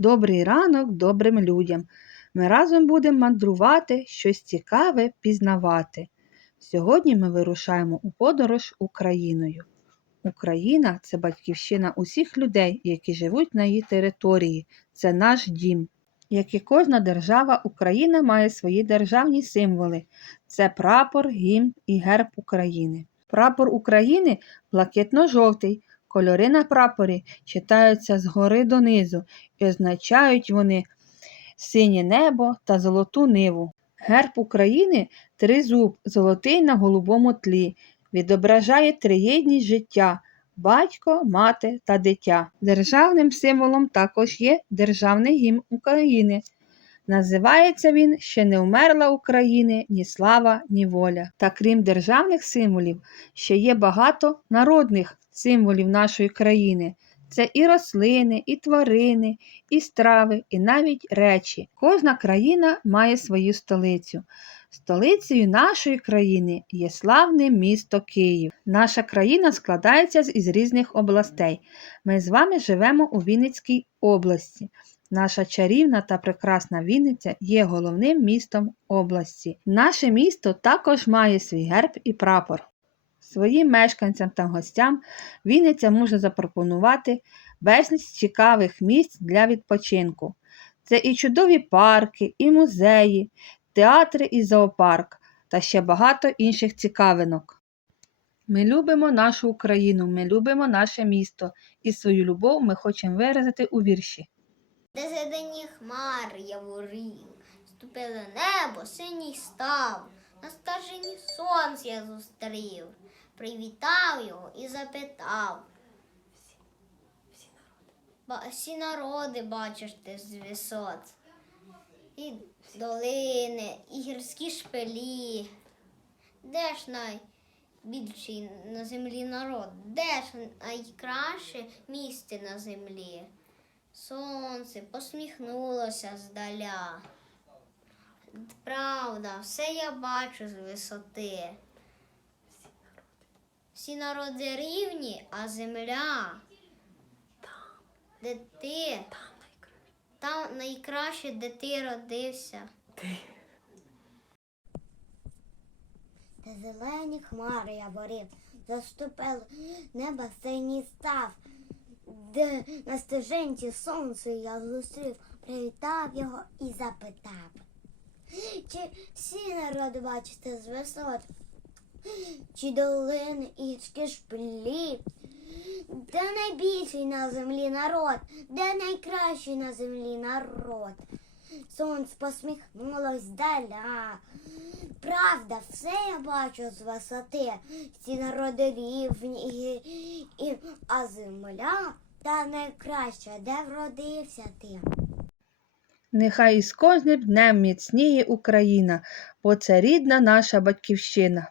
Добрий ранок добрим людям. Ми разом будемо мандрувати, щось цікаве пізнавати. Сьогодні ми вирушаємо у подорож Україною. Україна це батьківщина усіх людей, які живуть на її території. Це наш дім. Як і кожна держава, Україна має свої державні символи. Це прапор, гімн і герб України. Прапор України блакитно-жовтий. Кольори на прапорі читаються згори донизу і означають вони синє небо та золоту ниву. Герб України тризуб, золотий на голубому тлі, відображає триєдність життя батько, мати та дитя. Державним символом також є Державний гімн України. Називається він Ще не вмерла України ні слава, ні воля. Та крім державних символів, ще є багато народних символів нашої країни. Це і рослини, і тварини, і страви, і навіть речі. Кожна країна має свою столицю. Столицею нашої країни є славне місто Київ. Наша країна складається із різних областей. Ми з вами живемо у Вінницькій області. Наша чарівна та прекрасна Вінниця є головним містом області. Наше місто також має свій герб і прапор. Своїм мешканцям та гостям Вінниця може запропонувати безліч цікавих місць для відпочинку. Це і чудові парки, і музеї, театри і зоопарк та ще багато інших цікавинок. Ми любимо нашу Україну, ми любимо наше місто, і свою любов ми хочемо виразити у вірші. Де зелені хмари яворів, ступило небо, синій став, на стажині сонце я зустрів, привітав його і запитав. Ба- Всі народи бачиш ти з висот, і долини, і гірські шпилі. Де ж найбільший на землі народ? Де ж найкраще місце на землі? Сонце посміхнулося здаля. Правда, все я бачу з висоти. Всі народи рівні, а земля. Де ти? Там найкраще, де ти родився. Де зелені хмари я борів, заступив небо синій став, де на стежинці сонце я зустрів, привітав його і запитав. Чи всі народи бачите з висот, чи долини і шпилі? Де найбільший на землі народ, де найкращий на землі народ? Сонце посміхнулось здаля. Правда, все я бачу з висоти, всі народи рівні, і, а земля та найкраща, де вродився ти. Нехай із кожним днем міцніє Україна, бо це рідна наша батьківщина.